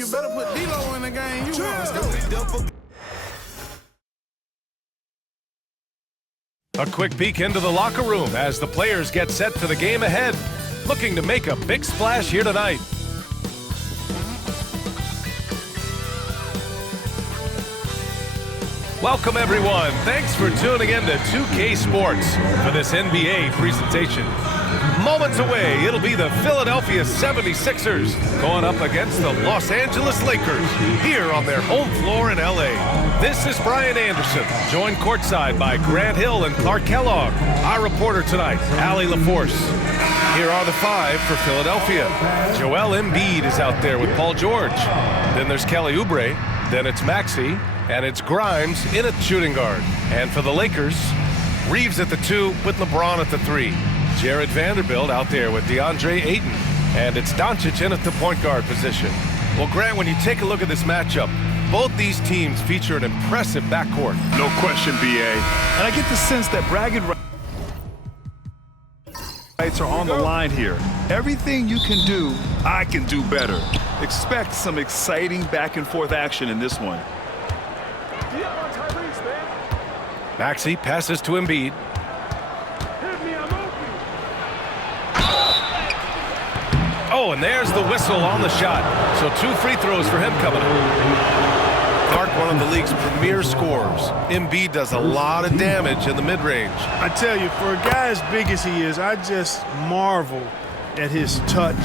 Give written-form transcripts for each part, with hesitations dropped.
you better put D-Lo in the game. You want to go. A quick peek into the locker room as the players get set for the game ahead, looking to make a big splash here tonight. Welcome everyone. Thanks for tuning in to 2K Sports for this NBA presentation. Moments away, it'll be the Philadelphia 76ers going up against the Los Angeles Lakers here on their home floor in LA. This is Brian Anderson, joined courtside by Grant Hill and Clark Kellogg. Our reporter tonight, Allie LaForce. Here are the five for Philadelphia. Joel Embiid is out there with Paul George. Then there's Kelly Oubre. Then it's Maxey. And it's Grimes in at shooting guard. And for the Lakers, Reeves at the 2 with LeBron at the 3. Jared Vanderbilt out there with DeAndre Ayton. And it's Doncic in at the point guard position. Well, Grant, when you take a look at this matchup, both these teams feature an impressive backcourt. No question, B.A. And I get the sense that bragging rights are on the line here. Everything you can do, I can do better. Expect some exciting back-and-forth action in this one. Maxey passes to Embiid. Oh, and there's the whistle on the shot. So 2 free throws for him coming up. Clark, one of the league's premier scorers. Embiid does a lot of damage in the mid-range. I tell you, for a guy as big as he is, I just marvel at his touch,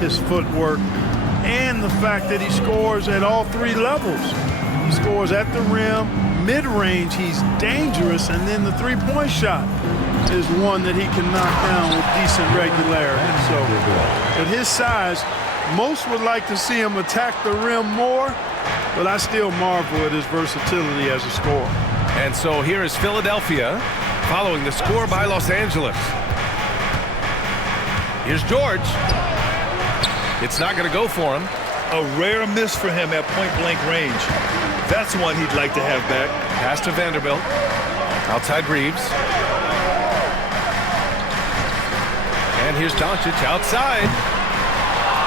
his footwork, and the fact that he scores at all 3 levels. He scores at the rim, mid-range, he's dangerous, and then the three-point shot is one that he can knock down with decent regularity. So at his size, most would like to see him attack the rim more, but I still marvel at his versatility as a scorer. And so here is Philadelphia following the score by Los Angeles. Here's George. It's not going to go for him. A rare miss for him at point-blank range. That's one he'd like to have back. Pass to Vanderbilt. Outside Reeves. And here's Doncic outside.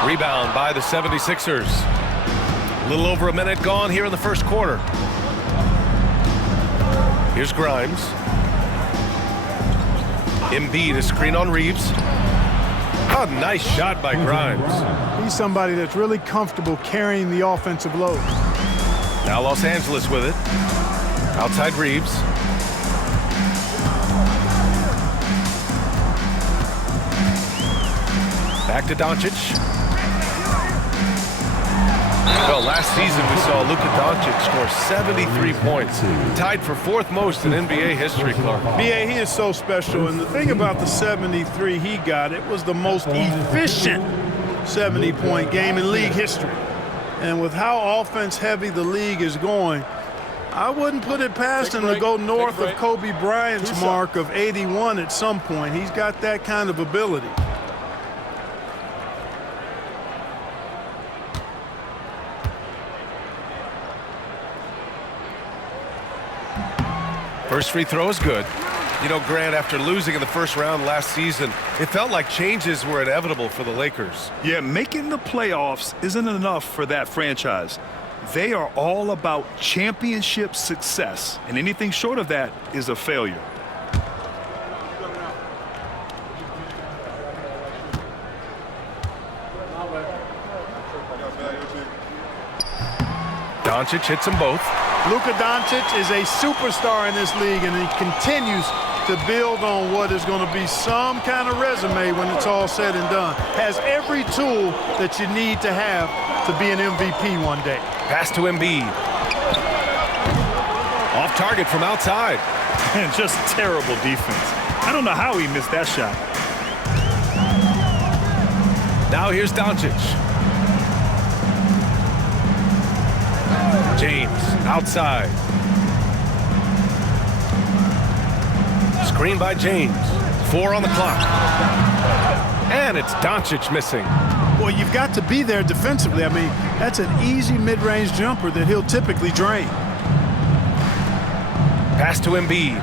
Rebound by the 76ers. A little over a minute gone here in the first quarter. Here's Grimes. Embiid, a screen on Reeves. Oh, nice shot by Grimes. He's somebody that's really comfortable carrying the offensive load. Now Los Angeles with it. Outside Reeves. Back to Doncic. Well, last season we saw Luka Doncic score 73 points. Tied for 4th most in NBA history, Clark. B.A., he is so special, and the thing about the 73 he got, it was the most efficient 70-point game in league history. And with how offense-heavy the league is going, I wouldn't put it past him to go north of Kobe Bryant's mark of 81 at some point. He's got that kind of ability. First free throw is good. You know, Grant, after losing in the first round last season, it felt like changes were inevitable for the Lakers. Yeah, making the playoffs isn't enough for that franchise. They are all about championship success, and anything short of that is a failure. Doncic hits them both. Luka Doncic is a superstar in this league, and he continues to build on what is going to be some kind of resume when it's all said and done. Has every tool that you need to have to be an MVP one day. Pass to Embiid. Off target from outside. And just terrible defense. I don't know how he missed that shot. Now here's Doncic. James outside. Screen by James. 4 on the clock. And it's Doncic missing. Well, you've got to be there defensively. I mean, that's an easy mid-range jumper that he'll typically drain. Pass to Embiid.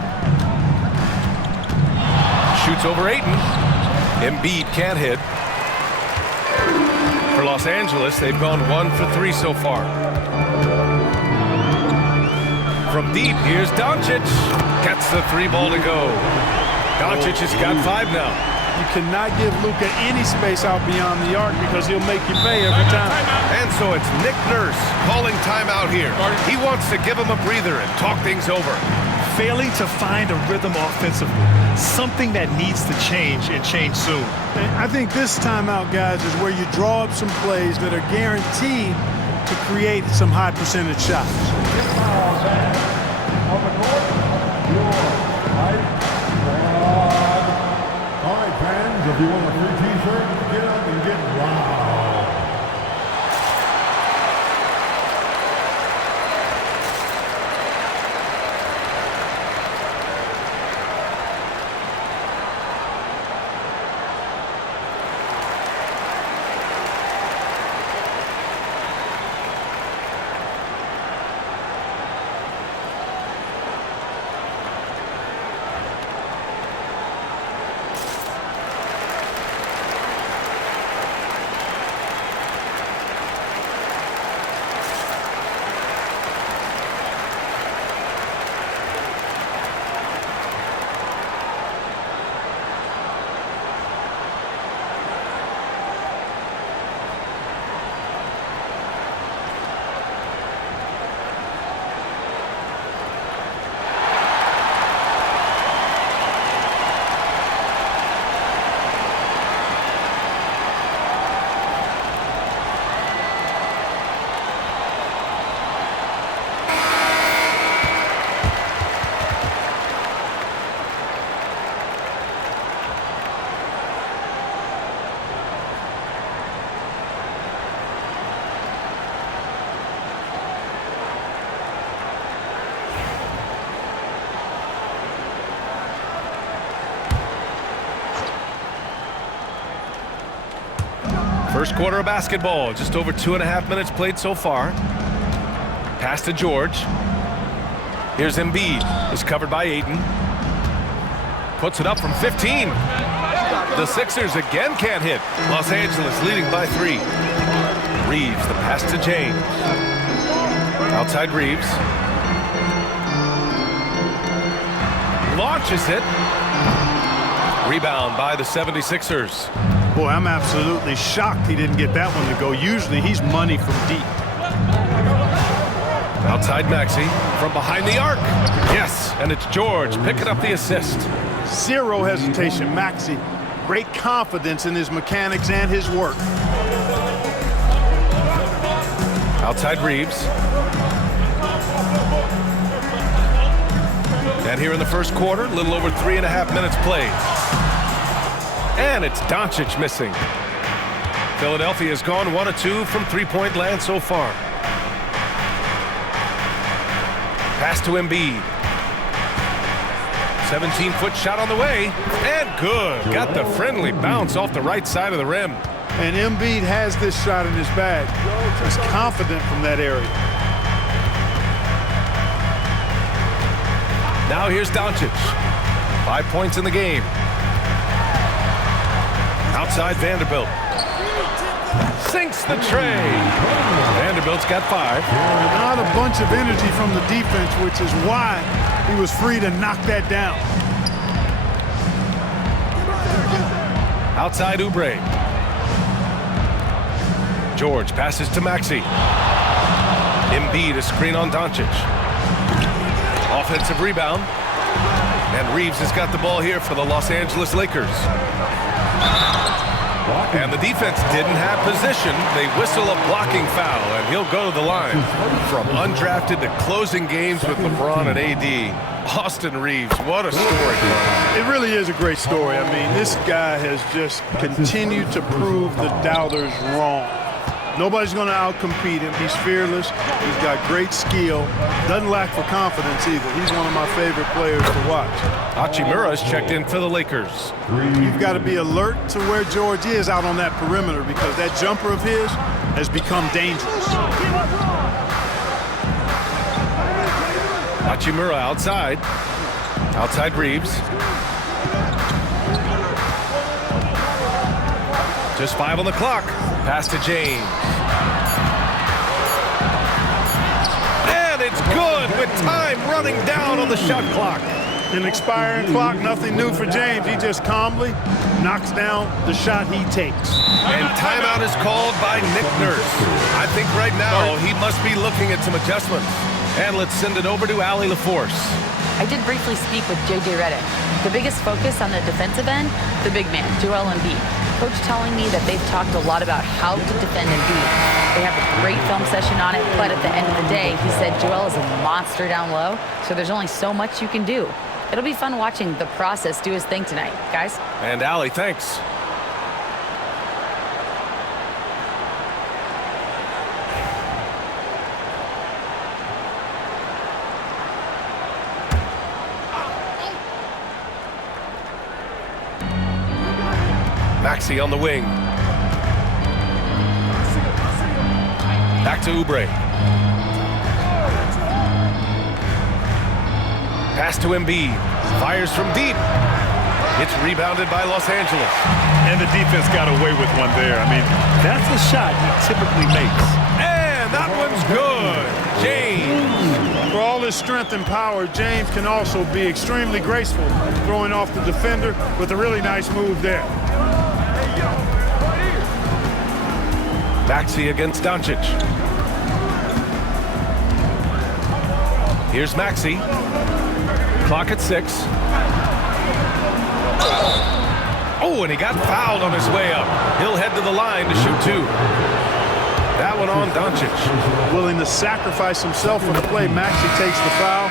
Shoots over Ayton. Embiid can't hit. For for Los Angeles. They've gone 1 for 3 so far. From deep, here's Doncic. Gets the 3 ball to go. Doncic has got 5 now. You cannot give Luka any space out beyond the arc because he'll make you pay every time. And so it's Nick Nurse calling timeout here. He wants to give him a breather and talk things over. Failing to find a rhythm offensively, something that needs to change and change soon. And I think this timeout, guys, is where you draw up some plays that are guaranteed to create some high percentage shots. All right, fans, if you want a free t-shirt, get up and get wild. First quarter of basketball, just over 2.5 minutes played so far. Pass to George. Here's Embiid. Is covered by Ayton. Puts it up from 15. The Sixers again can't hit. Los Angeles leading by 3. Reeves, the pass to James. Outside Reeves. Launches it. Rebound by the 76ers. Boy, I'm absolutely shocked he didn't get that one to go. Usually he's money from deep. Outside Maxey from behind the arc. Yes, and it's George picking up the assist. Zero hesitation. Maxey, great confidence in his mechanics and his work. Outside Reeves. And here in the first quarter, a little over 3.5 minutes played. And it's Doncic missing. Philadelphia has gone 1 of 2 from three-point land so far. Pass to Embiid. 17-foot shot on the way. And good. Got the friendly bounce off the right side of the rim. And Embiid has this shot in his bag. He's confident from that area. Now here's Doncic. 5 points in the game. Outside Vanderbilt. Sinks the tray. Vanderbilt's got 5. Not a bunch of energy from the defense, which is why he was free to knock that down. Outside Oubre. George passes to Maxey. Embiid, a screen on Doncic. Offensive rebound. And Reeves has got the ball here for the Los Angeles Lakers. And the defense didn't have position. They whistle a blocking foul, and he'll go to the line. From undrafted to closing games with LeBron and AD, Austin Reeves, what a story. It really is a great story. I mean, this guy has just continued to prove the doubters wrong. Nobody's going to outcompete him. He's fearless. He's got great skill. Doesn't lack for confidence either. He's one of my favorite players to watch. Hachimura is checked in for the Lakers. You've got to be alert to where George is out on that perimeter because that jumper of his has become dangerous. Hachimura outside. Outside Reeves. Just 5 on the clock. Pass to James. And it's good with time running down on the shot clock. An expiring clock, nothing new for James. He just calmly knocks down the shot he takes. And timeout is called by Nick Nurse. I think right now he must be looking at some adjustments. And let's send it over to Allie LaForce. I did briefly speak with J.J. Redick. The biggest focus on the defensive end, the big man, Joel Embiid. Coach telling me that they've talked a lot about how to defend Embiid. They have a great film session on it, but at the end of the day, he said Joel is a monster down low, so there's only so much you can do. It'll be fun watching the process do his thing tonight, guys. And Allie, thanks. Maxey on the wing. Back to Oubre. Pass to Embiid. Fires from deep. It's rebounded by Los Angeles. And the defense got away with one there. I mean, that's the shot he typically makes. And that one's good. James. For all his strength and power, James can also be extremely graceful, throwing off the defender with a really nice move there. Maxey against Doncic. Here's Maxey. Clock at 6. Oh, and he got fouled on his way up. He'll head to the line to shoot 2. That one on Doncic. Willing to sacrifice himself for the play, Maxey takes the foul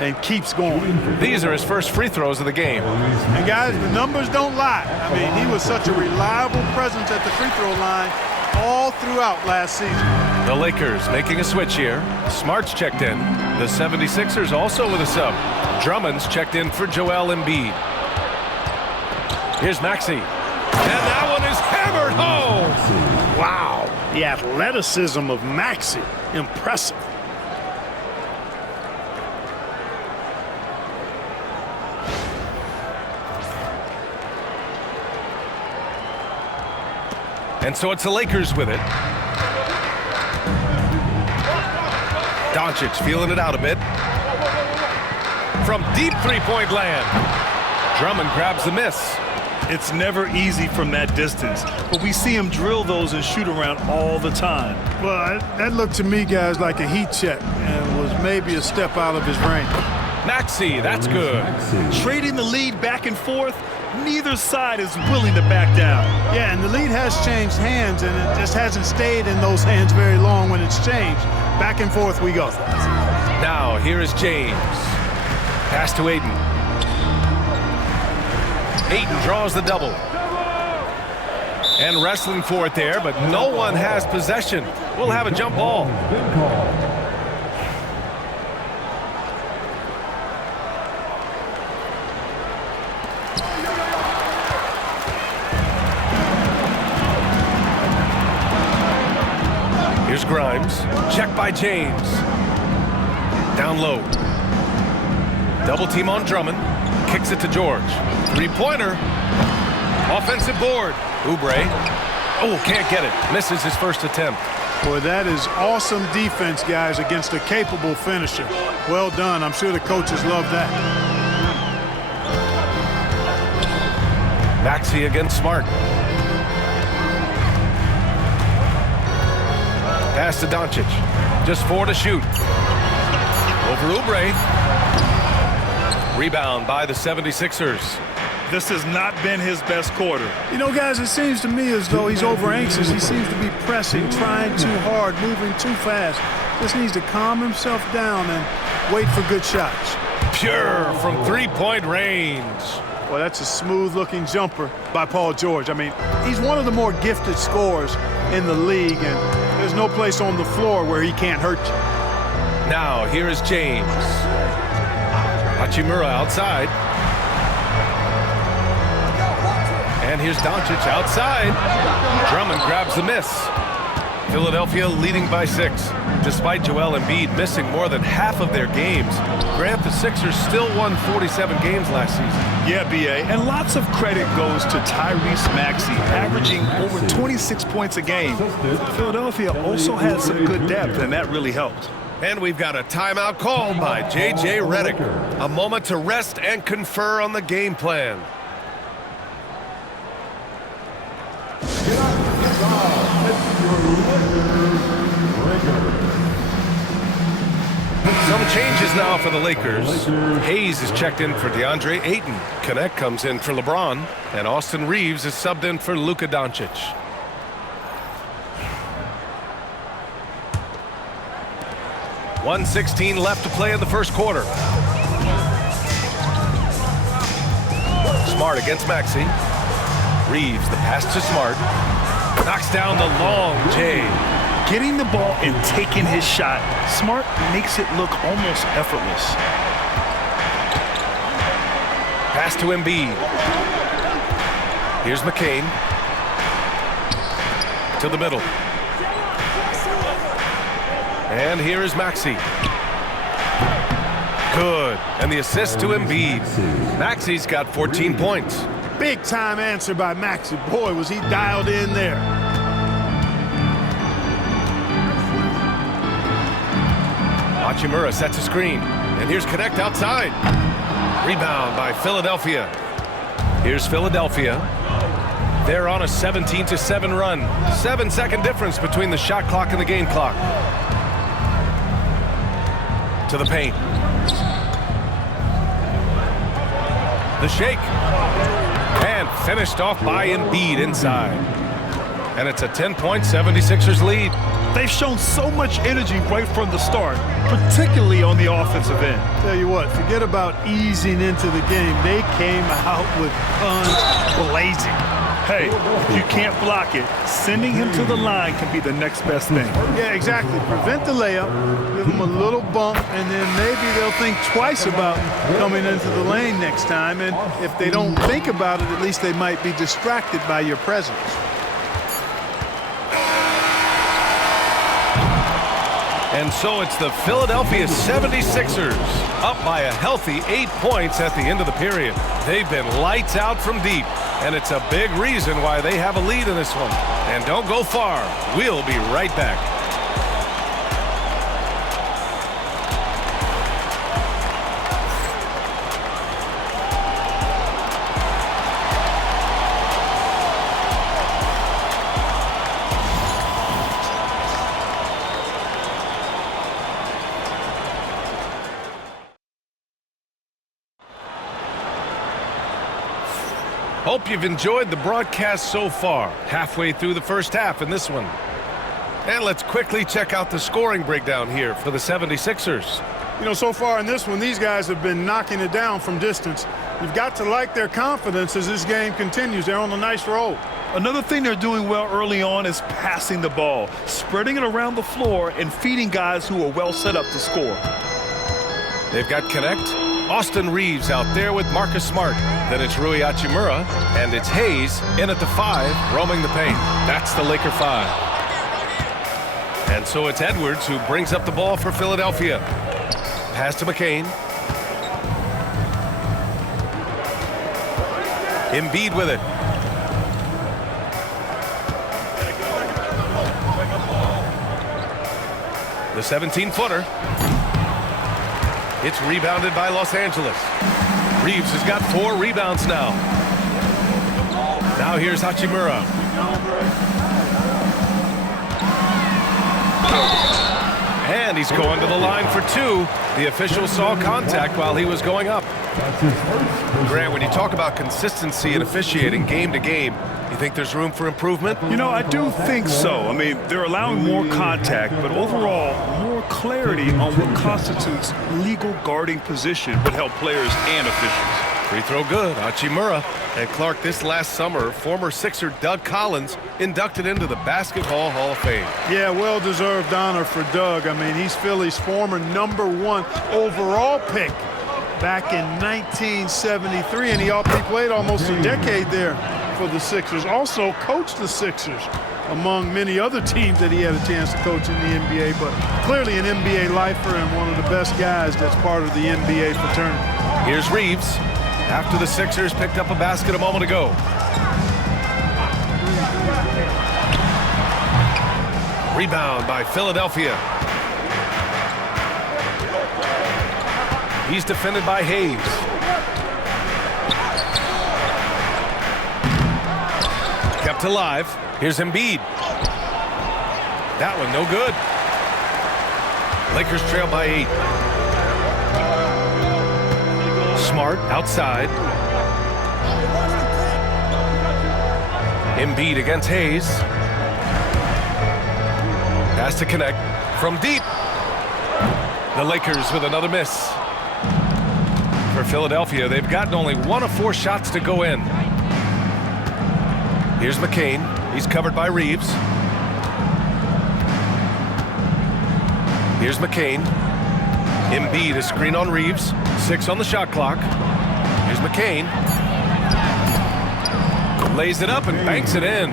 and keeps going. These are his first free throws of the game. And guys, the numbers don't lie. I mean, he was such a reliable presence at the free throw line all throughout last season. The Lakers making a switch here. Smart's checked in. The 76ers also with a sub. Drummond's checked in for Joel Embiid. Here's Maxey. And that one is hammered home. Wow, the athleticism of Maxey, impressive. And so it's the Lakers with it. Doncic feeling it out a bit. From deep three-point land. Drummond grabs the miss. It's never easy from that distance, but we see him drill those and shoot around all the time. Well, that looked to me, guys, like a heat check and was maybe a step out of his range. Maxey, that's good. Trading the lead back and forth, neither side is willing to back down. Yeah, and the lead has changed hands, and it just hasn't stayed in those hands very long when it's changed. Back and forth we go. Now, here is James. Pass to Ayton. Ayton draws the double. And wrestling for it there, but no one has possession. We'll have a jump ball. Here's Grimes. Check by James. Down low. Double team on Drummond. Kicks it to George. Three-pointer. Offensive board. Oubre. Oh, can't get it. Misses his first attempt. Boy, that is awesome defense, guys, against a capable finisher. Well done. I'm sure the coaches love that. Maxey against Smart. Pass to Doncic. Just 4 to shoot. Over Oubre. Rebound by the 76ers. This has not been his best quarter. You know, guys, it seems to me as though he's over anxious. He seems to be pressing, trying too hard, moving too fast. Just needs to calm himself down and wait for good shots. Pure from three-point range. Well, that's a smooth-looking jumper by Paul George. I mean, he's one of the more gifted scorers in the league, and there's no place on the floor where he can't hurt you. Now, here is James. Hachimura outside. And here's Doncic outside. Drummond grabs the miss. Philadelphia leading by 6. Despite Joel Embiid missing more than half of their games, Grant, the Sixers still won 47 games last season. Yeah, B.A., and lots of credit goes to Tyrese Maxey, averaging over 26 points a game. Philadelphia also had some good depth, and that really helped. And we've got a timeout called by J.J. Redick. A moment to rest and confer on the game plan. Some changes now for the Lakers. Hayes is checked in for DeAndre Ayton. Connect comes in for LeBron. And Austin Reeves is subbed in for Luka Doncic. .116 left to play in the first quarter. Smart against Maxey. Reeves, the pass to Smart. Knocks down the long J. Getting the ball and taking his shot, Smart makes it look almost effortless. Pass to Embiid. Here's McCain. To the middle. And here is Maxey. Good. And the assist to Embiid. Maxey's got 14 points. Big time answer by Maxey. Boy, was he dialed in there. Hachimura sets a screen. And here's Connect outside. Rebound by Philadelphia. Here's Philadelphia. They're on a 17-7 run. 7-second difference between the shot clock and the game clock. To the paint. The shake. And finished off by Embiid inside. And it's a 10-point 76ers lead. They've shown so much energy right from the start, particularly on the offensive end. Tell you what, forget about easing into the game. They came out with guns blazing. Hey, if you can't block it, sending him to the line can be the next best thing. Yeah, exactly. Prevent the layup, give them a little bump, and then maybe they'll think twice about coming into the lane next time. And if they don't think about it, at least they might be distracted by your presence. And so it's the Philadelphia 76ers up by a healthy 8 points at the end of the period. They've been lights out from deep, and it's a big reason why they have a lead in this one. And don't go far. We'll be right back. Hope you've enjoyed the broadcast so far. Halfway through the first half in this one. And let's quickly check out the scoring breakdown here for the 76ers. You know, so far in this one, these guys have been knocking it down from distance. You've got to like their confidence as this game continues. They're on a nice roll. Another thing they're doing well early on is passing the ball, spreading it around the floor and feeding guys who are well set up to score. They've got Connect. Austin Reeves out there with Marcus Smart. Then it's Rui Hachimura, and it's Hayes in at the 5, roaming the paint. That's the Laker 5. And so it's Edwards who brings up the ball for Philadelphia. Pass to McCain. Embiid with it. The 17-footer. It's rebounded by Los Angeles. Reeves has got 4 rebounds now. Now here's Hachimura. And he's going to the line for 2. The official saw contact while he was going up. Grant, when you talk about consistency in officiating game to game, you think there's room for improvement? You know, I do think so. I mean, they're allowing more contact, but overall, more clarity on what constitutes legal guarding position would help players and officials. Free throw good. Hachimura. And Clark, this last summer, former Sixer Doug Collins inducted into the Basketball Hall of Fame. Yeah, well-deserved honor for Doug. I mean, he's Philly's former #1 overall pick back in 1973, and he played almost a decade there for the Sixers. Also coached the Sixers among many other teams that he had a chance to coach in the NBA, but clearly an NBA lifer and one of the best guys that's part of the NBA fraternity. Here's Reeves. after the Sixers picked up a basket a moment ago. Rebound by Philadelphia. He's defended by Hayes. Kept alive. Here's Embiid. That one no good. Lakers trail by 8. Smart outside. Embiid against Hayes. Has to connect from deep. The Lakers with another miss. For Philadelphia, they've gotten only 1 of 4 shots to go in. Here's McCain. He's covered by Reeves. Here's McCain. Embiid is screen on Reeves. 6 on the shot clock. Here's McCain. Lays it up and banks it in.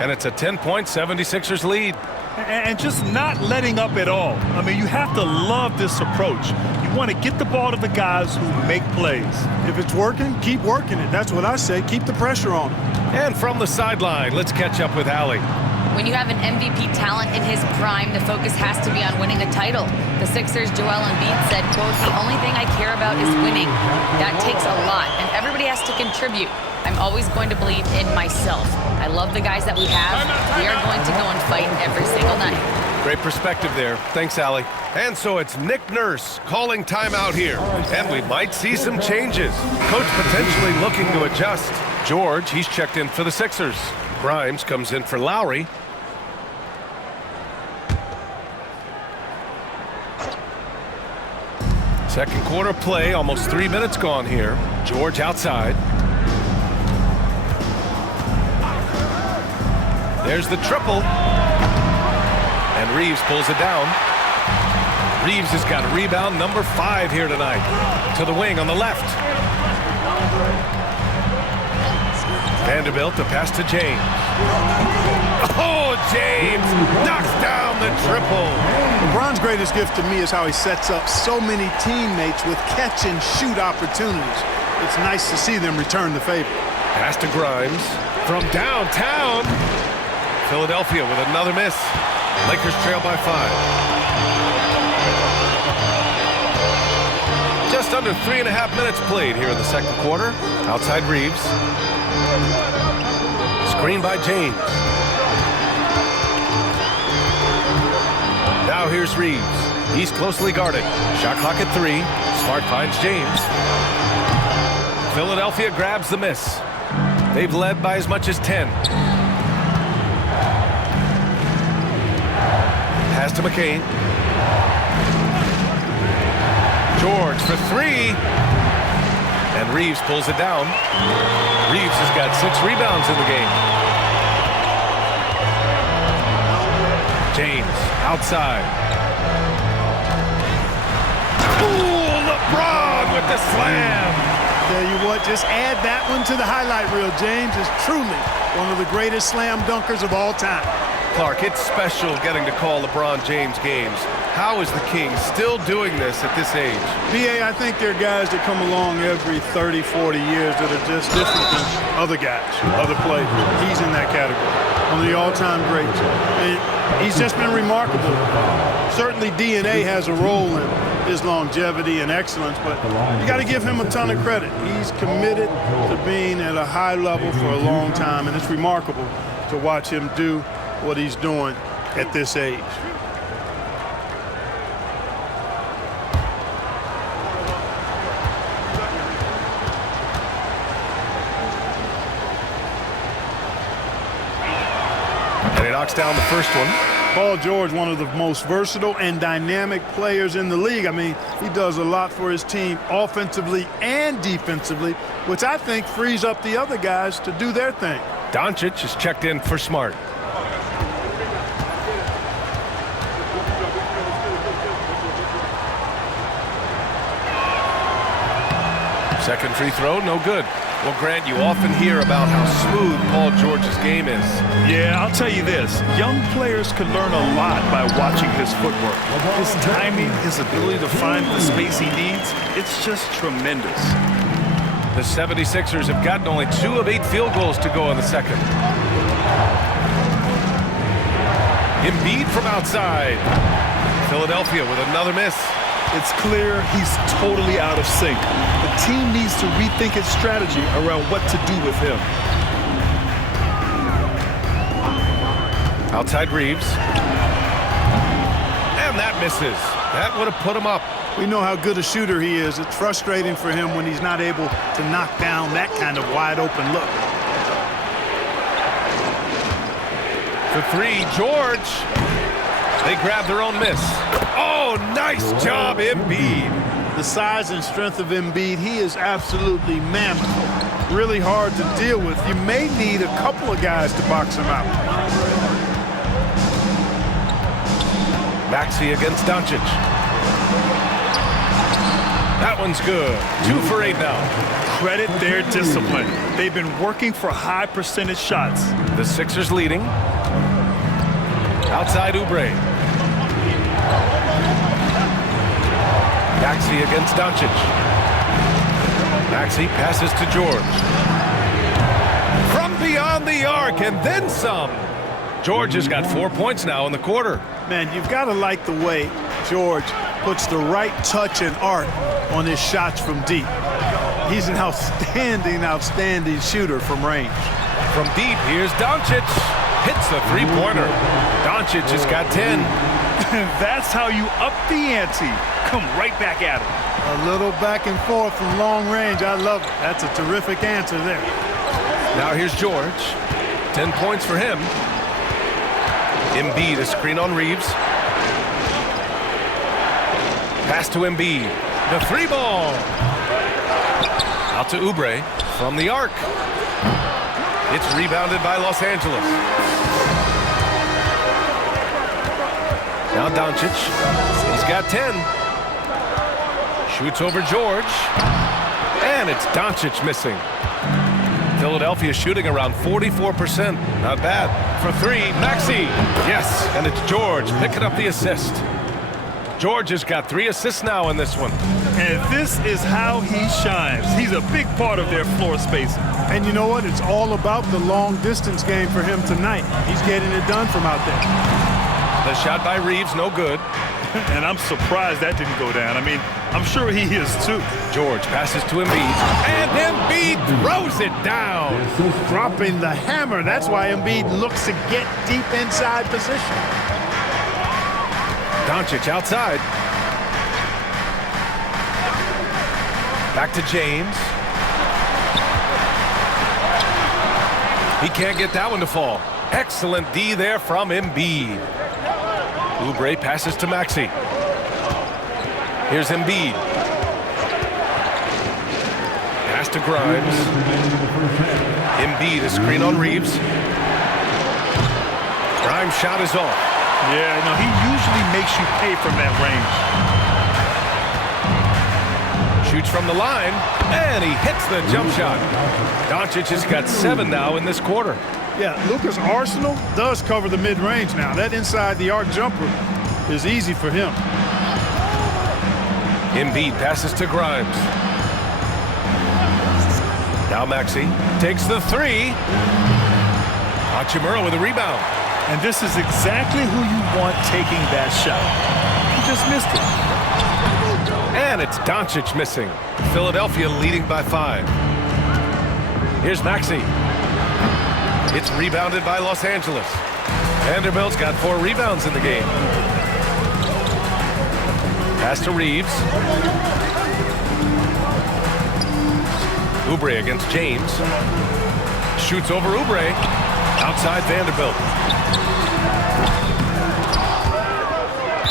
And it's a 10-point 76ers lead. And just not letting up at all. I mean, you have to love this approach. You want to get the ball to the guys who make plays. If it's working, keep working it. That's what I say. Keep the pressure on it. And from the sideline, let's catch up with Allie. When you have an MVP talent in his prime, the focus has to be on winning a title. The Sixers' Joel Embiid said, quote, "The only thing I care about is winning. That takes a lot, and everybody has to contribute. I'm always going to believe in myself. I love the guys that we have. We are going to go and fight every single night." Great perspective there. Thanks, Allie. And so it's Nick Nurse calling timeout here. And we might see some changes. Coach potentially looking to adjust. George, he's checked in for the Sixers. Grimes comes in for Lowry. Second quarter play, almost 3 minutes gone here. George outside. There's the triple. And Reeves pulls it down. Reeves has got rebound number 5 here tonight. To the wing on the left. Vanderbilt, the pass to James. Oh, James knocks down the triple. LeBron's greatest gift to me is how he sets up so many teammates with catch-and-shoot opportunities. It's nice to see them return the favor. Pass to Grimes from downtown. Philadelphia with another miss. Lakers trail by 5. Just under 3.5 minutes played here in the second quarter. Outside Reeves. Screen by James. Now here's Reeves. He's closely guarded. Shot clock at 3. Smart finds James. Philadelphia grabs the miss. They've led by as much as 10. Pass to McCain. George for 3. And Reeves pulls it down. Reeves has got 6 rebounds in the game. James outside. Ooh, LeBron with the slam. Tell you what, just add that one to the highlight reel. James is truly one of the greatest slam dunkers of all time. Clark, it's special getting to call LeBron James games. How is the King still doing this at this age? BA, I think there are guys that come along every 30, 40 years that are just different than other guys, other players. He's in that category. One of the all-time greats. And he's just been remarkable. Certainly DNA has a role in his longevity and excellence, but you got to give him a ton of credit. He's committed to being at a high level for a long time, and it's remarkable to watch him do what he's doing at this age. And he knocks down the first one. Paul George, one of the most versatile and dynamic players in the league. I mean, he does a lot for his team offensively and defensively, which I think frees up the other guys to do their thing. Doncic is checked in for Smart. Second free throw, no good. Well, Grant, you often hear about how smooth Paul George's game is. Yeah, I'll tell you this. Young players can learn a lot by watching his footwork. His timing, his ability to find the space he needs, it's just tremendous. The 76ers have gotten only 2 of 8 field goals to go in the second. Embiid from outside. Philadelphia with another miss. It's clear he's totally out of sync. The team needs to rethink its strategy around what to do with him. Outside Reeves. And that misses. That would have put him up. We know how good a shooter he is. It's frustrating for him when he's not able to knock down that kind of wide open look. For 3, George. They grab their own miss. Oh, nice job, Embiid. The size and strength of Embiid, he is absolutely mammoth. Really hard to deal with. You may need a couple of guys to box him out. Maxey against Doncic. That one's good. 2 for 8 now. Credit their discipline. They've been working for high percentage shots. The Sixers leading. Outside Oubre. Maxey against Doncic. Maxey passes to George. From beyond the arc and then some. George has got 4 points now in the quarter. Man, you've got to like the way George puts the right touch and arc on his shots from deep. He's an outstanding shooter from range. From deep, here's Doncic. Hits the three-pointer. Doncic has got 10. That's how you up the ante. Come right back at him. A little back and forth from long range. I love it. That's a terrific answer there. Now here's George. 10 points for him. Embiid, a screen on Reeves. Pass to Embiid. The 3-ball. Out to Oubre from the arc. It's rebounded by Los Angeles. Now Doncic. He's got 10. Shoots over George. And it's Doncic missing. Philadelphia shooting around 44%. Not bad. For 3, Maxey. Yes, and it's George picking up the assist. George has got 3 assists now in this one. And this is how he shines. He's a big part of their floor spacing. And you know what? It's all about the long distance game for him tonight. He's getting it done from out there. The shot by Reeves, no good. And I'm surprised that didn't go down. I mean, I'm sure he is too. George passes to Embiid. And Embiid throws it down. Dropping the hammer. That's why Embiid looks to get deep inside position. Doncic outside. Back to James. He can't get that one to fall. Excellent D there from Embiid. Oubre passes to Maxey. Here's Embiid. Pass to Grimes. Embiid, a screen on Reeves. Grimes' shot is off. Yeah, no, he usually makes you pay from that range. Shoots from the line, and he hits the jump shot. Doncic has got 7 now in this quarter. Yeah, Lucas Arsenal does cover the mid-range now. That inside the arc jumper is easy for him. Embiid passes to Grimes. Now Maxey takes the 3. Hachimura with a rebound. And this is exactly who you want taking that shot. He just missed it. And it's Doncic missing. Philadelphia leading by 5. Here's Maxey. It's rebounded by Los Angeles. Vanderbilt's got 4 rebounds in the game. Pass to Reeves. Oubre against James. Shoots over Oubre. Outside Vanderbilt.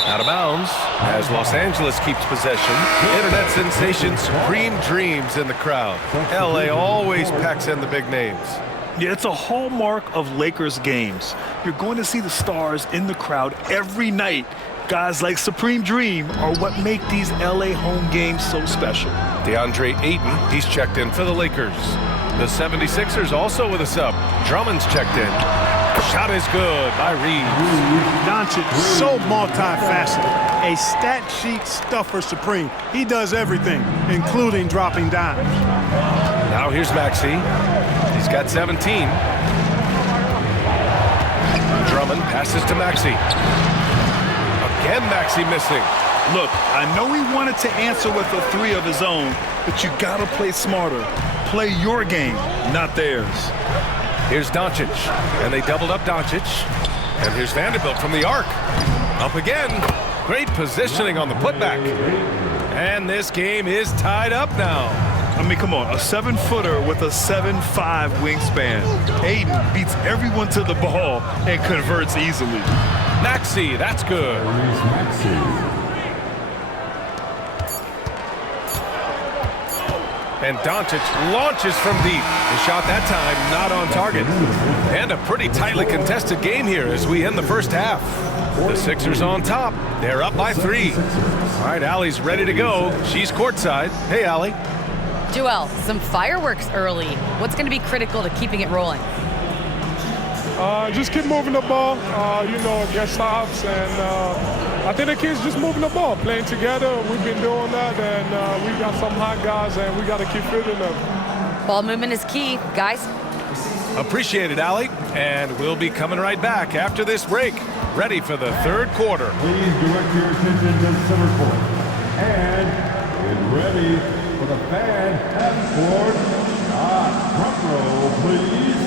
Out of bounds as Los Angeles keeps possession. Internet sensation Supreme Dreams in the crowd. LA always packs in the big names. Yeah, it's a hallmark of Lakers games. You're going to see the stars in the crowd every night. Guys like Supreme Dream are what make these LA home games so special. DeAndre Ayton, he's checked in for the Lakers. The 76ers also with a sub. Drummond's checked in. Shot is good by Reeves. Doncic so multifaceted. a stat sheet stuffer supreme. He does everything, including dropping dimes. Now here's Maxey. He's got 17. Drummond passes to Maxey. Again, Maxey missing. Look, I know he wanted to answer with a three of his own, but you gotta play smarter. Play your game, not theirs. Here's Doncic, and they doubled up Doncic. And here's Vanderbilt from the arc. Up again. Great positioning on the putback. And this game is tied up now. I mean, come on, a 7-footer with a 7'5" wingspan. Aiden beats everyone to the ball and converts easily. Maxey, that's good. And Doncic launches from deep. The shot that time not on target. And a pretty tightly contested game here as we end the first half. The Sixers on top. They're up by 3. All right, Allie's ready to go. She's courtside. Hey, Allie. Joel, some fireworks early. What's going to be critical to keeping it rolling? Just keep moving the ball, get stops, and I think the kids just moving the ball, playing together. We've been doing that, and we got some hot guys, and we got to keep fitting them. Ball movement is key, guys. Appreciate it, Allie. And we'll be coming right back after this break. Ready for the third quarter. Please direct your attention to center court. And get ready for the fan half-court shot. Front row, please.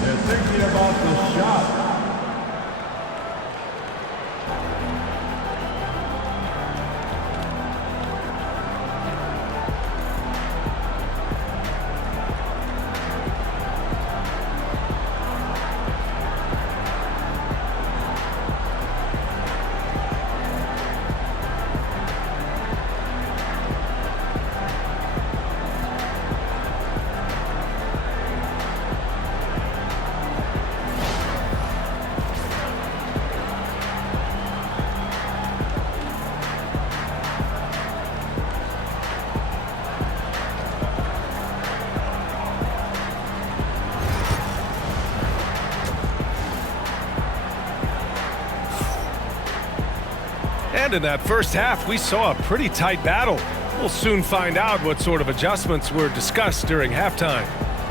They're thinking about the shot. And in that first half, we saw a pretty tight battle. We'll soon find out what sort of adjustments were discussed during halftime.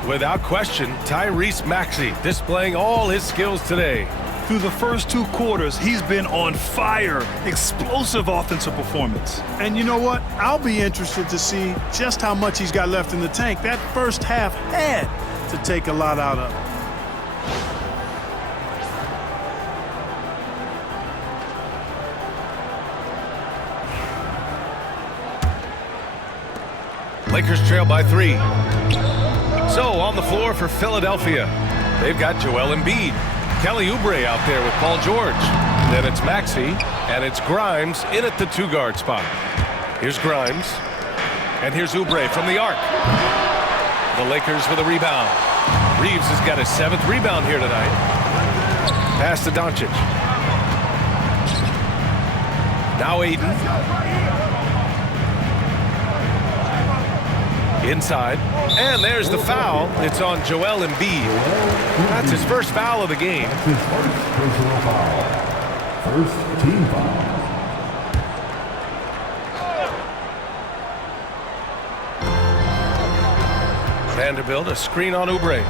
Without question, Tyrese Maxey displaying all his skills today. Through the first 2 quarters, he's been on fire. Explosive offensive performance. And you know what? I'll be interested to see just how much he's got left in the tank. That first half had to take a lot out of it. Lakers trail by 3. So on the floor for Philadelphia, they've got Joel Embiid. Kelly Oubre out there with Paul George. Then it's Maxey, and it's Grimes in at the 2-guard spot. Here's Grimes, and here's Oubre from the arc. The Lakers with a rebound. Reeves has got his 7th rebound here tonight. Pass to Doncic. Now Aiden. Inside, and there's the foul. It's on Joel Embiid. That's his first foul of the game. His first personal foul. First team foul. Vanderbilt, a screen on Oubre.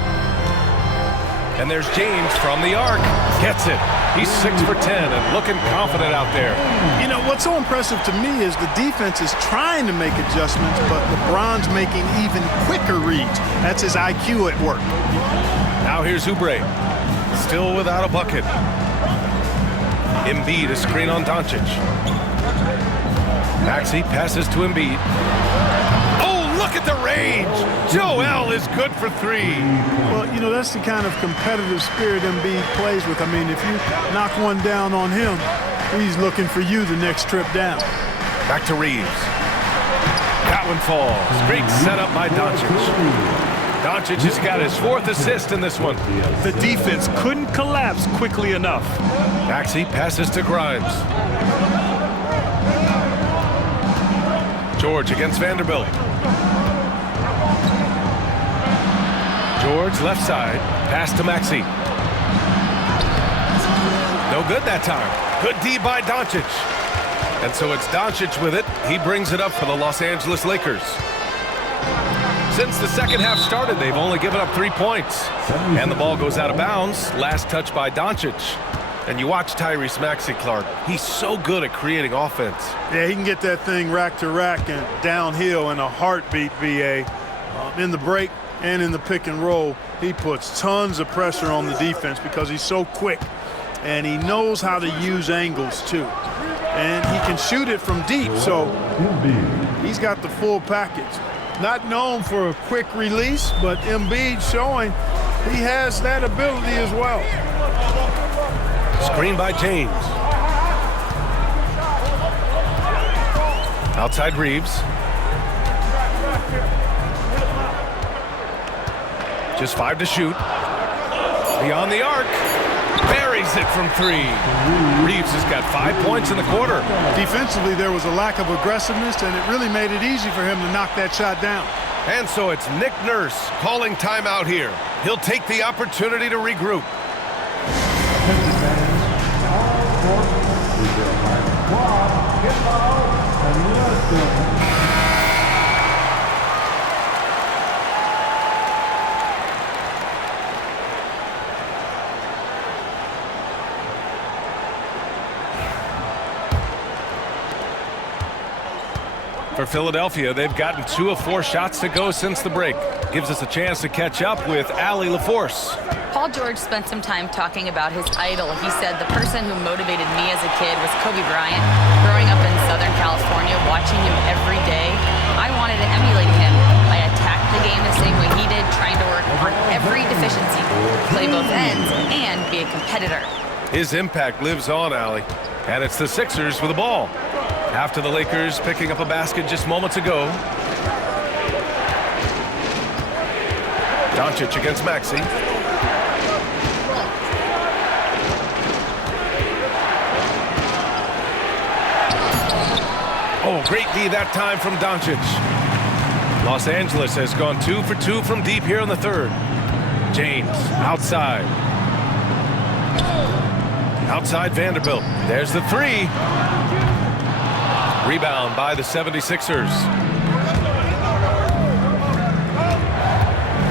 And there's James from the arc. Gets it. He's 6 for 10 and looking confident out there. You know, what's so impressive to me is the defense is trying to make adjustments, but LeBron's making even quicker reads. That's his IQ at work. Now here's Oubre. Still without a bucket. Embiid, a screen on Doncic. Maxey passes to Embiid. Oh, look at the range. Joel is good for 3. Well, you know, that's the kind of competitive spirit Embiid plays with. I mean, if you knock one down on him, he's looking for you the next trip down. Back to Reeves. That one falls. Great setup by Doncic. Doncic has got his 4th assist in this one. The defense couldn't collapse quickly enough. Maxey passes to Grimes. George against Vanderbilt. George left side. Pass to Maxey. No No good that time. Good D by Doncic. And so it's Doncic with it. He brings it up for the Los Angeles Lakers. Since the second half started, they've only given up 3 points. And the ball goes out of bounds. Last touch by Doncic. And you watch Tyrese Maxey, Clark. He's so good at creating offense. Yeah, he can get that thing rack to rack and downhill in a heartbeat, BA. In the break and in the pick and roll, he puts tons of pressure on the defense because he's so quick. And he knows how to use angles, too. And he can shoot it from deep, so he's got the full package. Not known for a quick release, but Embiid showing he has that ability as well. Screen by James. Outside Reeves. Just 5 to shoot. Beyond the arc. Buries it from 3. Reeves has got 5 points in the quarter. Defensively, there was a lack of aggressiveness, and it really made it easy for him to knock that shot down. And so it's Nick Nurse calling timeout here. He'll take the opportunity to regroup. For Philadelphia, they've gotten 2 of 4 shots to go since the break. Gives us a chance to catch up with Allie LaForce. Paul George spent some time talking about his idol. He said, the person who motivated me as a kid was Kobe Bryant. Growing up in Southern California, watching him every day, I wanted to emulate him. I attacked the game the same way he did, trying to work on every deficiency, play both ends, and be a competitor. His impact lives on, Allie. And it's the Sixers with the ball. After the Lakers picking up a basket just moments ago. Doncic against Maxey. Oh, great D that time from Doncic. Los Angeles has gone 2 for 2 from deep here in the third. James outside. Outside Vanderbilt. There's the 3. Rebound by the 76ers.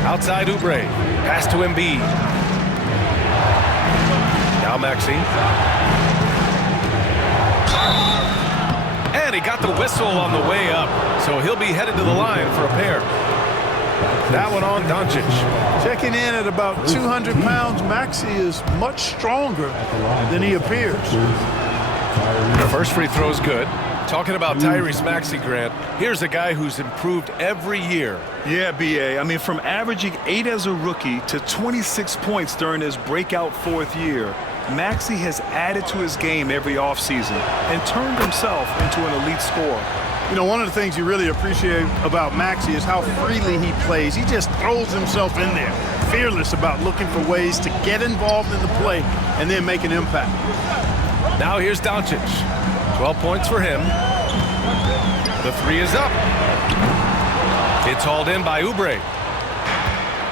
Outside Oubre. Pass to Embiid. Now Maxey. And he got the whistle on the way up. So he'll be headed to the line for a pair. That one on Doncic. Checking in at about 200 pounds, Maxey is much stronger than he appears. The first free throw is good. Talking about Tyrese Maxey, Grant, here's a guy who's improved every year. Yeah, BA. I mean, from averaging 8 as a rookie to 26 points during his breakout 4th year, Maxey has added to his game every offseason and turned himself into an elite scorer. You know, one of the things you really appreciate about Maxey is how freely he plays. He just throws himself in there, fearless about looking for ways to get involved in the play and then make an impact. Now here's Doncic. 12 points for him. The 3 is up. It's hauled in by Oubre.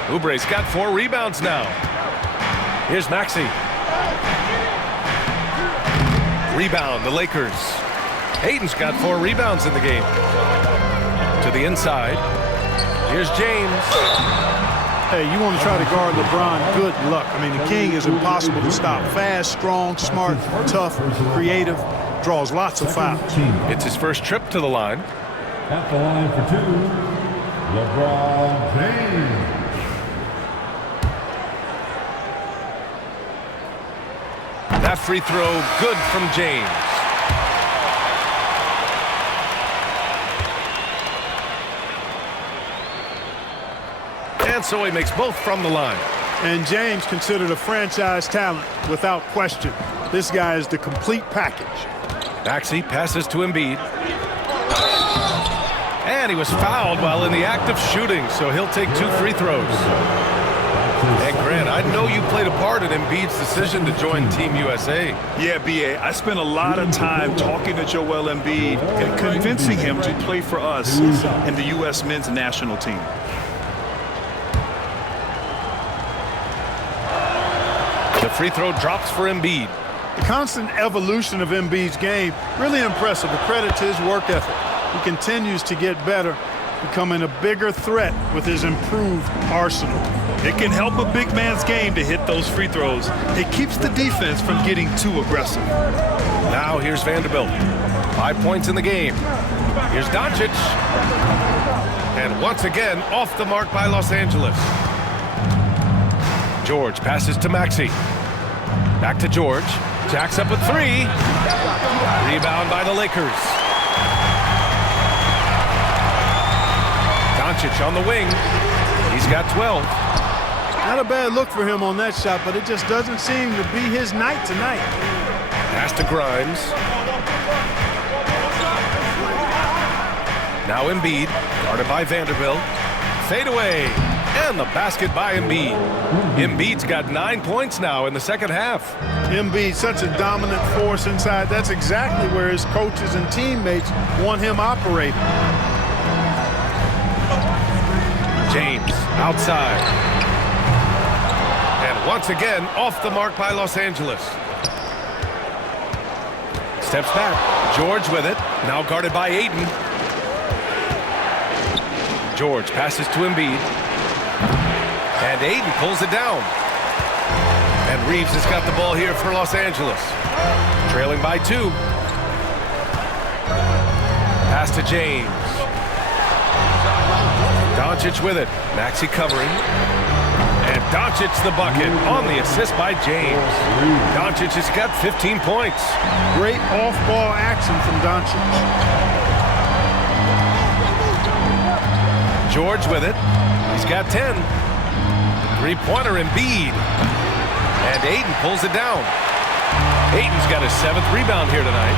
Oubre's got 4 rebounds now. Here's Maxey. Rebound, the Lakers. Hayden's got 4 rebounds in the game. To the inside. Here's James. Hey, you want to try to guard LeBron, good luck. I mean, the King is impossible to stop. Fast, strong, smart, tough, creative, draws lots of fouls. It's his first trip to the line. At the line for 2, LeBron James. That free throw, good from James. And so he makes both from the line. And James considered a franchise talent without question. This guy is the complete package. Maxey passes to Embiid. And he was fouled while in the act of shooting, so he'll take 2 free throws. And Grant, I know you played a part in Embiid's decision to join Team USA. Yeah, BA, I spent a lot of time talking to Joel Embiid and convincing him to play for us in the U.S. men's national team. The free throw drops for Embiid. The constant evolution of Embiid's game, really impressive. A credit to his work ethic. He continues to get better, becoming a bigger threat with his improved arsenal. It can help a big man's game to hit those free throws. It keeps the defense from getting too aggressive. Now here's Vanderbilt. 5 points in the game. Here's Doncic. And once again, off the mark by Los Angeles. George passes to Maxey. Back to George. Jacks up a three. Rebound by the Lakers. Doncic on the wing. He's got 12. Not a bad look for him on that shot, but it just doesn't seem to be his night tonight. Pass to Grimes. Now Embiid, guarded by Vanderbilt. Fade away. And the basket by Embiid. Embiid's got 9 points now in the second half. Embiid, such a dominant force inside. That's exactly where his coaches and teammates want him operating. James outside. And once again, off the mark by Los Angeles. Steps back. George with it. Now guarded by Ayton. George passes to Embiid. And Ayton pulls it down. And Reeves has got the ball here for Los Angeles. Trailing by 2. Pass to James. Doncic with it. Maxey covering. And Doncic the bucket on the assist by James. Doncic has got 15 points. Great off-ball action from Doncic. George with it. He's got 10. Three-pointer Embiid. And Ayton pulls it down. Ayton's got his 7th rebound here tonight.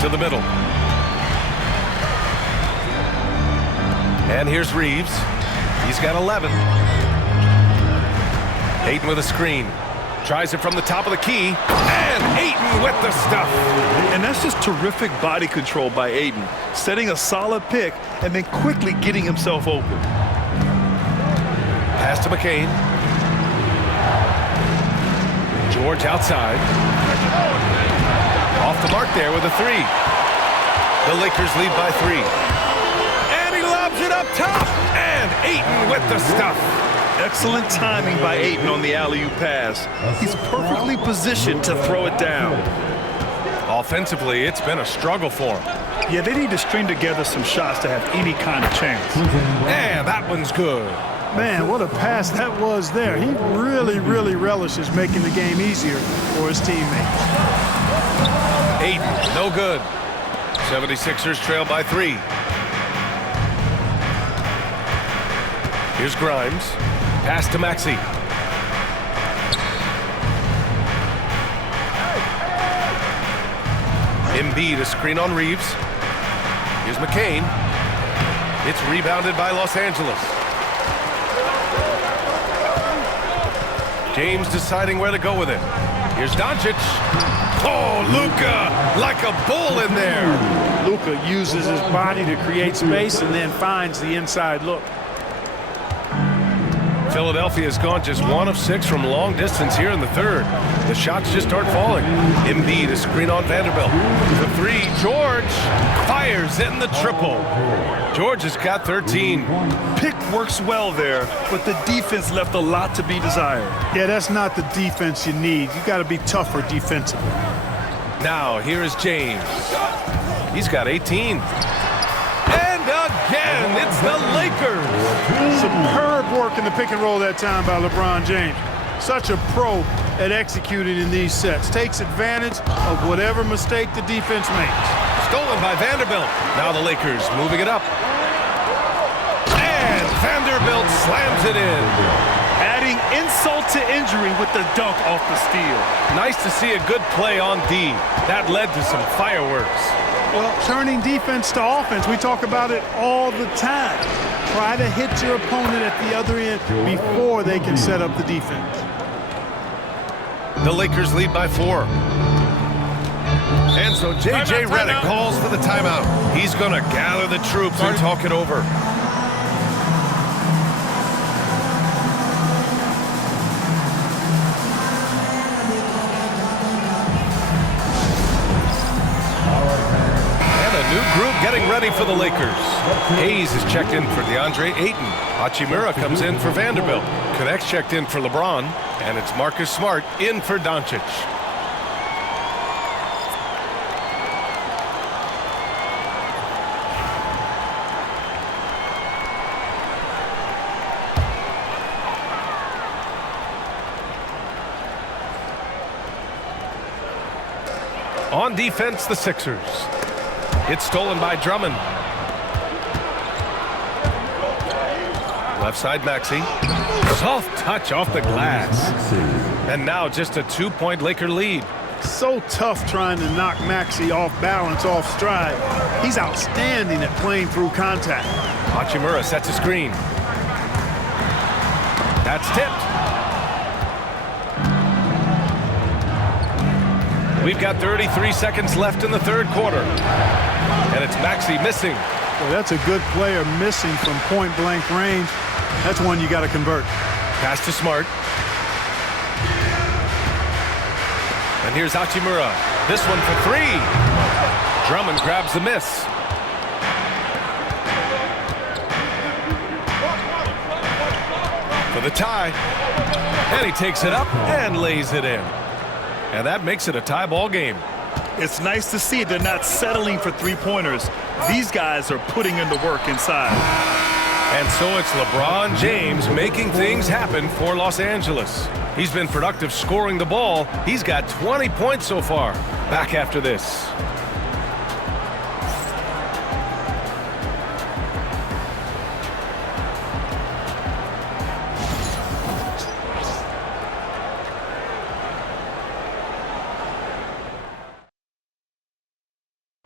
To the middle. And here's Reeves. He's got 11. Ayton with a screen. Tries it from the top of the key. And Ayton with the stuff. And that's just terrific body control by Ayton. Setting a solid pick and then quickly getting himself open. Pass to McCain. George outside. Off the mark there with a 3. The Lakers lead by 3. And he lobs it up top. And Ayton with the stuff. Excellent timing by Ayton on the alley-oop pass. He's perfectly positioned to throw it down. Offensively, it's been a struggle for him. Yeah, they need to string together some shots to have any kind of chance. And that one's good. Man, what a pass that was there. He really, really relishes making the game easier for his teammates. Ayton, no good. 76ers trail by 3. Here's Grimes. Pass to Maxey. Embiid, a screen on Reeves. Here's McCain. It's rebounded by Los Angeles. James deciding where to go with it. Here's Doncic. Oh, Luka, like a bull in there. Luka uses his body to create space and then finds the inside look. Philadelphia's gone just 1 of 6 from long distance here in the third. The shots just aren't falling. Embiid, a screen on Vanderbilt. The 3, George fires in the triple. George has got 13. Pick works well there, but the defense left a lot to be desired. Yeah, that's not the defense you need. You got to be tougher defensively. Now, here is James. He's got 18. And again, it's the Lakers. Superb work in the pick and roll that time by LeBron James. Such a pro at executing in these sets. Takes advantage of whatever mistake the defense makes. Stolen by Vanderbilt. Now the Lakers moving it up. And Vanderbilt slams it in. Adding insult to injury with the dunk off the steal. Nice to see a good play on D. That led to some fireworks. Well, turning defense to offense, we talk about it all the time. Try to hit your opponent at the other end before they can set up the defense. The Lakers lead by 4. And so J.J. Redick calls for the timeout. He's going to gather the troops and talk it over. getting ready for the Lakers. Hayes is checked in for DeAndre Ayton. Hachimura comes in for Vanderbilt. Connect's checked in for LeBron. And it's Marcus Smart in for Doncic. On defense, the Sixers. It's stolen by Drummond. Left side, Maxey. Soft touch off the glass. And now just a 2-point Laker lead. So tough trying to knock Maxey off balance, off stride. He's outstanding at playing through contact. Hachimura sets a screen. That's tipped. We've got 33 seconds left in the third quarter. And it's Maxey missing. Well, that's a good player missing from point-blank range. That's one you got to convert. Pass to Smart. And here's Hachimura. This one for three. Drummond grabs the miss. For the tie. And he takes it up and lays it in. And that makes it a tie ball game. It's nice to see they're not settling for three-pointers. These guys are putting in the work inside. And so it's LeBron James making things happen for Los Angeles. He's been productive scoring the ball. He's got 20 points so far. Back after this.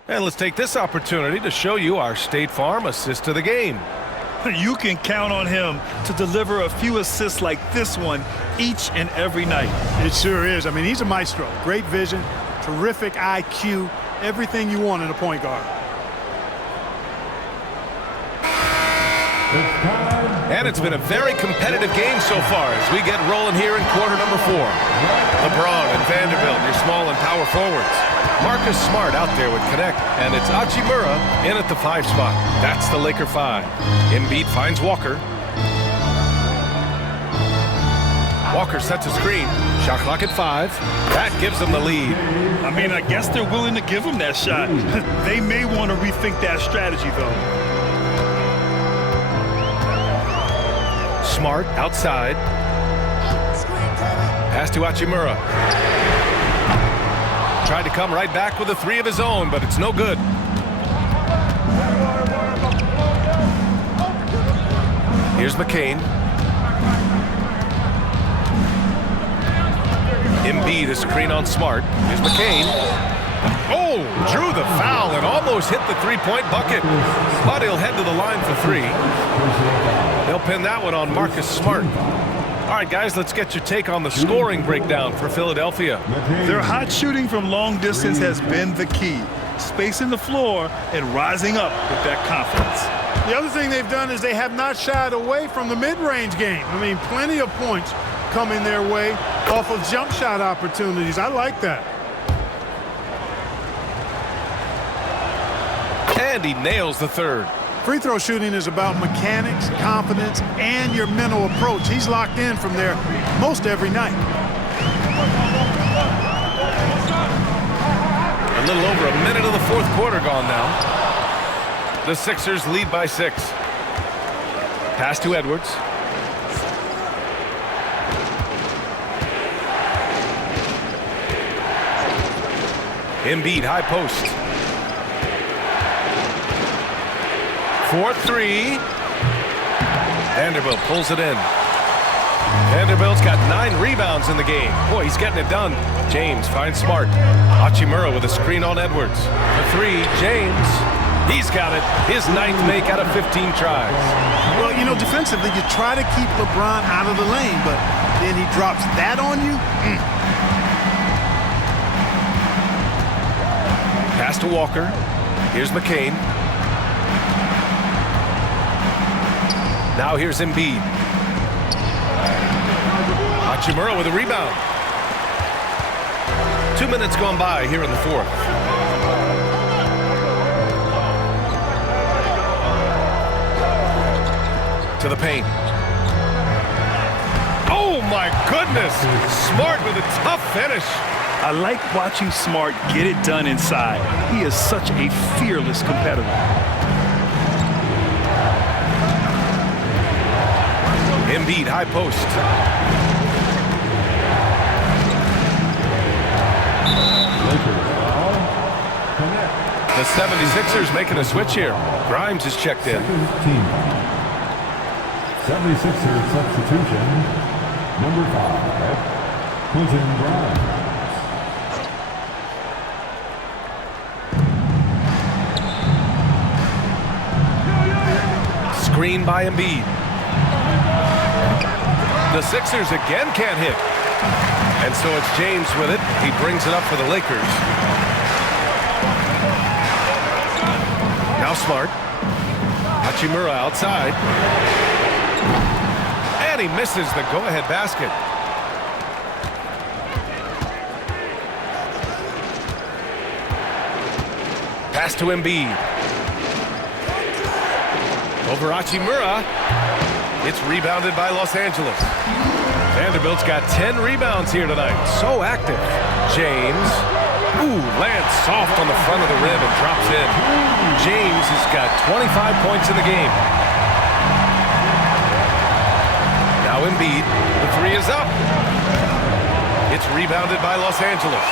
And let's take this opportunity to show you our State Farm assist to the game. You can count on him to deliver a few assists like this one each and every night. It sure is. I mean, he's a maestro. Great vision, terrific IQ, everything you want in a point guard. And it's been a very competitive game so far as we get rolling here in quarter number 4. LeBron and Vanderbilt, your small and power forwards. Marcus Smart out there with Connect, and it's Hachimura in at the 5 spot. That's the Laker 5. Embiid finds Walker. Walker sets a screen. Shot clock at 5. That gives them the lead. I mean, I guess they're willing to give him that shot. They may want to rethink that strategy, though. Smart outside. Pass to Hachimura. Tried to come right back with a 3 of his own, but it's no good. Here's McCain. Embiid a screen on Smart. Here's McCain. Oh, drew the foul and almost hit the 3-point bucket. But he'll head to the line for 3. They'll pin that one on Marcus Smart. All right, guys, let's get your take on the scoring breakdown for Philadelphia. Their hot shooting from long distance has been the key. Spacing the floor and rising up with that confidence. The other thing they've done is they have not shied away from the mid-range game. I mean, plenty of points coming their way off of jump shot opportunities. I like that. And he nails the third. Free throw shooting is about mechanics, confidence, and your mental approach. He's locked in from there most every night. A little over a minute of the fourth quarter gone now. The Sixers lead by 6. Pass to Edwards. Embiid high post. 4-3. Vanderbilt pulls it in. Vanderbilt's got 9 rebounds in the game. Boy, he's getting it done. James finds Smart. Hachimura with a screen on Edwards. For 3, James. He's got it. His 9th make out of 15 tries. Well, you know, defensively, you try to keep LeBron out of the lane, but then he drops that on you. Pass to Walker. Here's McCain. Now here's Embiid. Hachimura with a rebound. 2 minutes gone by here in the fourth. To the paint. Oh my goodness! Smart with a tough finish. I like watching Smart get it done inside. He is such a fearless competitor. Embiid, high post. The 76ers making a switch here. Grimes is checked in. 76ers substitution, number 5, Quentin Grimes. Screen by Embiid. The Sixers again can't hit. And so it's James with it. He brings it up for the Lakers. Now Smart. Hachimura outside. And he misses the go-ahead basket. Pass to Embiid. Over Hachimura. It's rebounded by Los Angeles. Vanderbilt's got 10 rebounds here tonight. So active. James. Ooh, lands soft on the front of the rim and drops in. James has got 25 points in the game. Now Embiid. The three is up. It's rebounded by Los Angeles.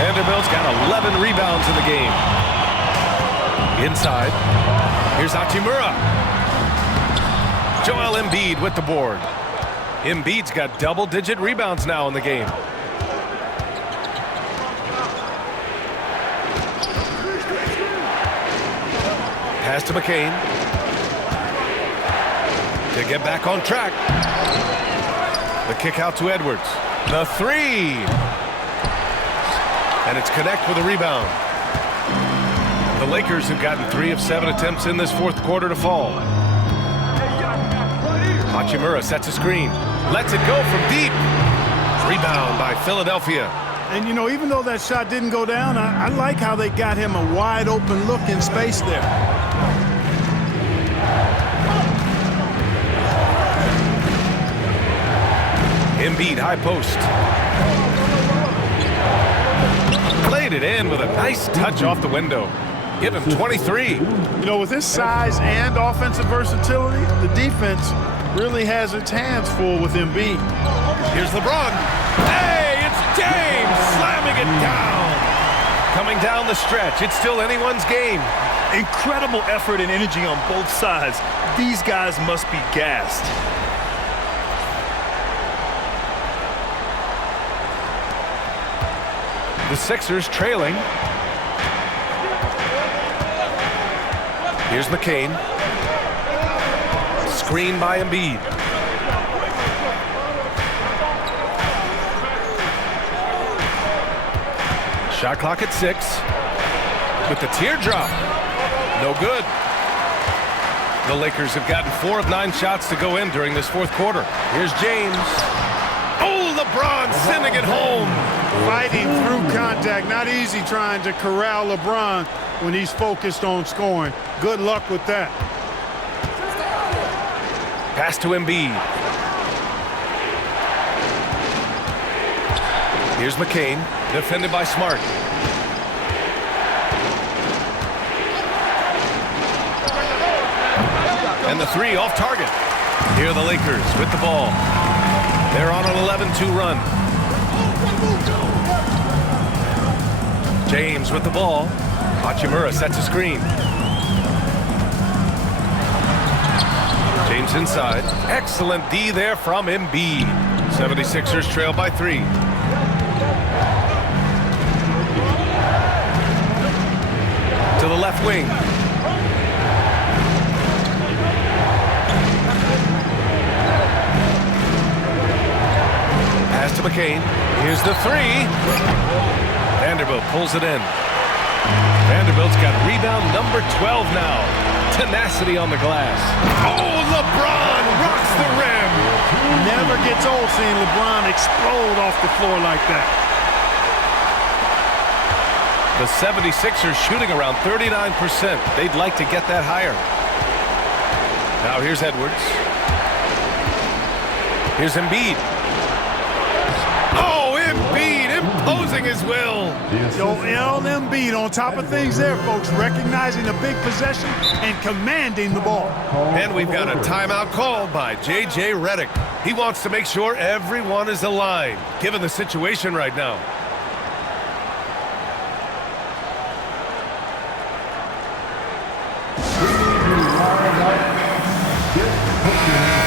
Vanderbilt's got 11 rebounds in the game. Inside. Here's Hachimura. Joel Embiid with the board. Embiid's got double-digit rebounds now in the game. Pass to McCain. To get back on track. The kick out to Edwards. The three. And it's Connect with a rebound. The Lakers have gotten 3 of 7 attempts in this fourth quarter to fall. Hachimura sets a screen. Lets it go from deep. Rebound by Philadelphia. And, you know, even though that shot didn't go down, I like how they got him a wide open look in space there. Embiid, high post. Played it in with a nice touch off the window. Give him 23. You know, with his size and offensive versatility, the defense really has its hands full with Embiid. Here's LeBron. Hey, it's James slamming it down. Coming down the stretch. It's still anyone's game. Incredible effort and energy on both sides. These guys must be gassed. The Sixers trailing. Here's McCain. Screen by Embiid. Shot clock at 6. With the teardrop. No good. The Lakers have gotten 4 of 9 shots to go in during this fourth quarter. Here's James. Oh, LeBron sending it home. Fighting through contact. Not easy trying to corral LeBron when he's focused on scoring. Good luck with that. Pass to Embiid. Here's McCain, defended by Smart. And the three off target. Here are the Lakers with the ball. They're on an 11-2 run. James with the ball. Hachimura sets a screen. James inside. Excellent D there from Embiid. 76ers trail by 3. To the left wing. Pass to McCain. Here's the 3. Vanderbilt pulls it in. Vanderbilt's got rebound number 12 now. Tenacity on the glass. Oh, LeBron rocks the rim. Never gets old seeing LeBron explode off the floor like that. The 76ers shooting around 39%. They'd like to get that higher. Now here's Edwards. Here's Embiid. Oh, Embiid imposing his will. Joel Embiid on top of things there, folks, recognizing a big possession and commanding the ball. And we've got a timeout called by J.J. Redick. He wants to make sure everyone is aligned, given the situation right now.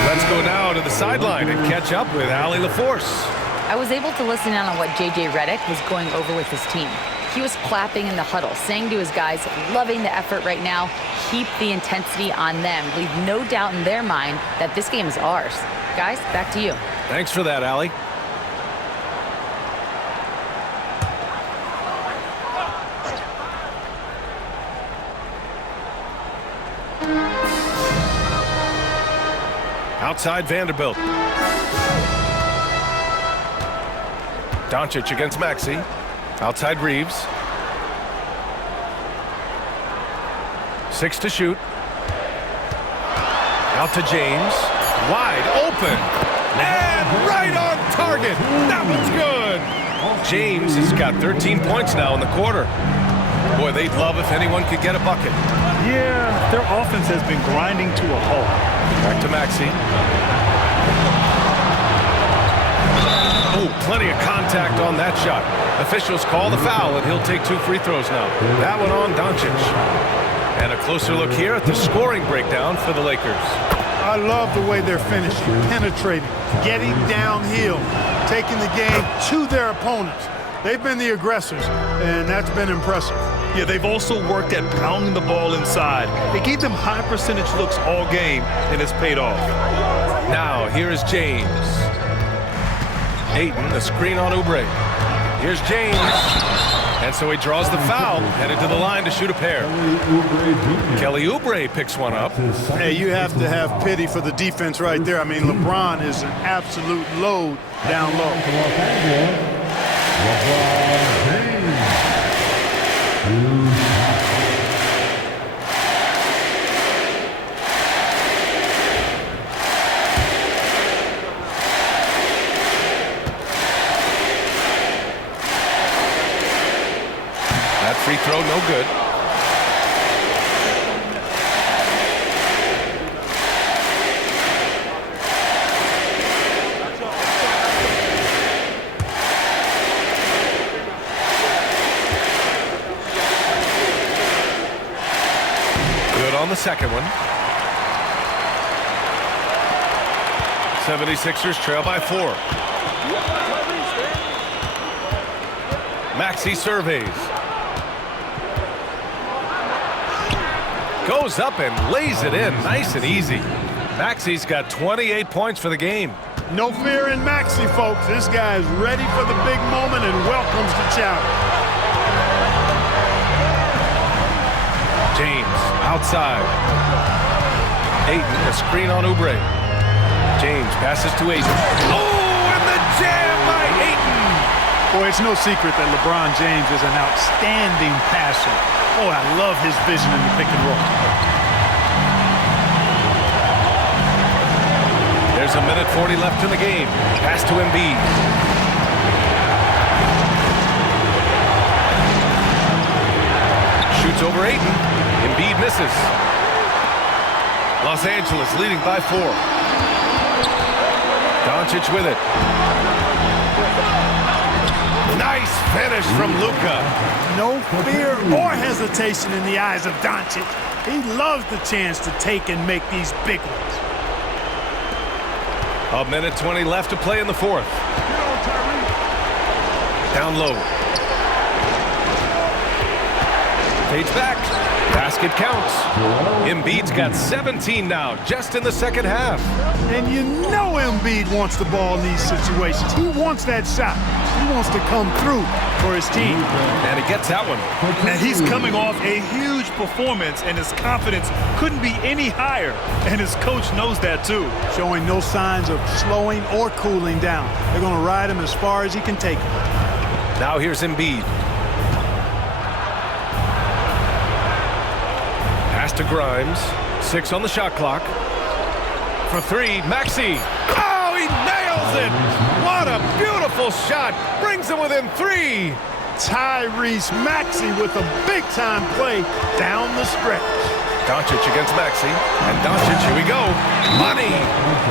Let's go now to the sideline and catch up with Allie LaForce. I was able to listen in on what J.J. Redick was going over with his team. He was clapping in the huddle, saying to his guys, loving the effort right now, keep the intensity on them. Leave no doubt in their mind that this game is ours. Guys, back to you. Thanks for that, Allie. Outside Vanderbilt. Doncic against Maxey. Outside Reeves. 6 to shoot. Out to James. Wide open. And right on target. That one's good. James has got 13 points now in the quarter. Boy, they'd love if anyone could get a bucket. Yeah, their offense has been grinding to a halt. Back to Maxey. Oh, plenty of contact on that shot. Officials call the foul, and he'll take 2 free throws now. That one on Doncic. And a closer look here at the scoring breakdown for the Lakers. I love the way they're finishing, penetrating, getting downhill, taking the game to their opponents. They've been the aggressors, and that's been impressive. Yeah, they've also worked at pounding the ball inside. It gave them high percentage looks all game, and it's paid off. Now, here is James. Ayton, a screen on Oubre. Here's James. And so he draws the foul, headed to the line to shoot a pair. Kelly Oubre picks one up. Hey, you have to have pity for the defense right there. I mean, LeBron is an absolute load down low. That free throw, no good. Good on the second one. 76ers trail by 4. Maxey surveys. Goes up and lays it in nice and easy. Maxey's got 28 points for the game. No fear in Maxey, folks. This guy is ready for the big moment and welcomes the challenge. James outside. Ayton, a screen on Oubre. James passes to Ayton. Oh, and the jam by Ayton. Boy, it's no secret that LeBron James is an outstanding passer. Oh, I love his vision in the pick and roll. There's a minute 40 left in the game. Pass to Embiid. Shoots over Ayton. Embiid misses. Los Angeles leading by 4. Doncic with it. Nice finish from Luka. No fear or hesitation in the eyes of Doncic. He loves the chance to take and make these big ones. A minute 20 left to play in the fourth. Down low. Fades back. Basket counts. Embiid's got 17 now, just in the second half. And you know Embiid wants the ball in these situations. He wants that shot. He wants to come through for his team. And he gets that one. And he's coming off a huge performance, and his confidence couldn't be any higher. And his coach knows that, too. Showing no signs of slowing or cooling down. They're going to ride him as far as he can take him. Now here's Embiid. Pass to Grimes. 6 on the shot clock. for three. Maxey. Oh, he nails it. What a beautiful shot. Brings him within three. Tyrese Maxey with a big-time play down the stretch. Doncic against Maxey. And Doncic, here we go. Money.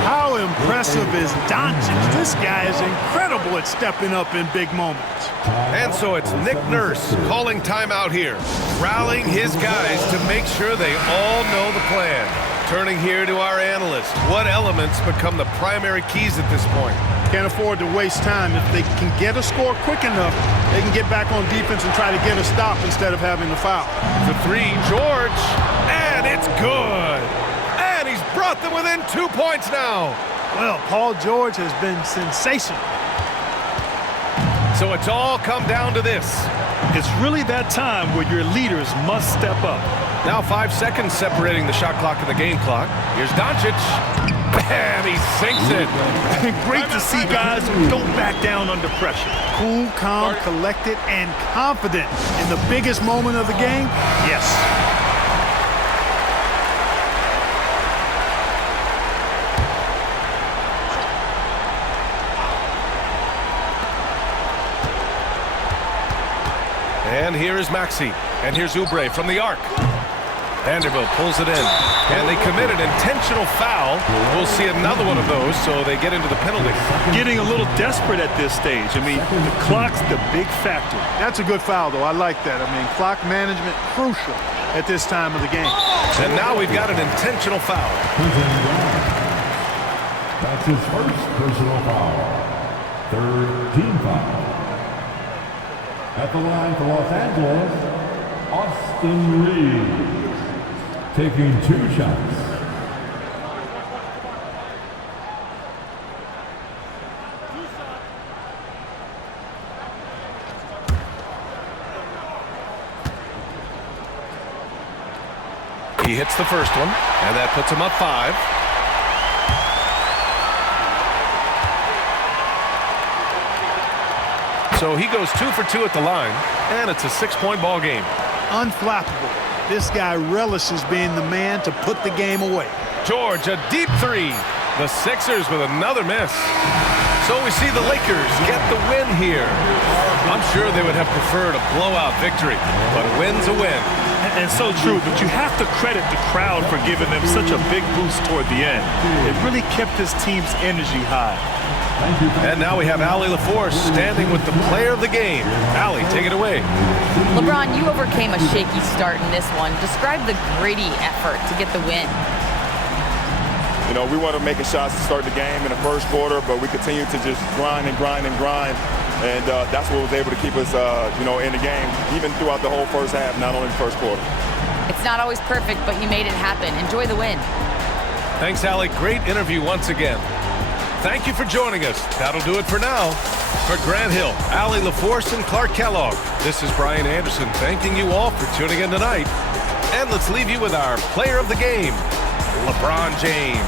How impressive is Doncic? This guy is incredible at stepping up in big moments. And so it's Nick Nurse calling timeout here, rallying his guys to make sure they all know the plan. Turning here to our analyst, what elements become the primary keys at this point? Can't afford to waste time. If they can get a score quick enough, they can get back on defense and try to get a stop instead of having the foul. For three, George, and it's good. And he's brought them within 2 points now. Well, Paul George has been sensational. So it's all come down to this. It's really that time where your leaders must step up. Now 5 seconds separating the shot clock and the game clock. Here's Doncic. And he sinks it. Great to see guys who don't back down under pressure. Cool, calm, collected, and confident in the biggest moment of the game. Yes. And here is Maxey. And here's Oubre from the arc. Vanderbilt pulls it in. And they commit an intentional foul. We'll see another one of those, so they get into the penalty. Getting a little desperate at this stage. I mean, the clock's the big factor. That's a good foul, though. I like that. I mean, clock management crucial at this time of the game. And now we've got an intentional foul. That's his first personal foul. Third team foul. At the line for Los Angeles, Austin Reeves. Taking 2 shots. He hits the first one, and that puts him up 5. So he goes 2 for 2 at the line, and it's a 6-point ball game. Unflappable. This guy relishes being the man to put the game away. George, a deep 3. The Sixers with another miss. So we see the Lakers get the win here. I'm sure they would have preferred a blowout victory, but a win's a win. And so true, but you have to credit the crowd for giving them such a big boost toward the end. It really kept this team's energy high. And now we have Allie LaForce standing with the player of the game. Allie, take it away. LeBron, you overcame a shaky start in this one. Describe the gritty effort to get the win. You know, we wanted making shots to start the game in the first quarter, but we continued to just grind and grind and grind. And that's what was able to keep us, in the game, even throughout the whole first half, not only the first quarter. It's not always perfect, but you made it happen. Enjoy the win. Thanks, Allie. Great interview once again. Thank you for joining us. That'll do it for now. For Grant Hill, Allie LaForce, and Clark Kellogg, this is Brian Anderson thanking you all for tuning in tonight. And let's leave you with our player of the game, LeBron James.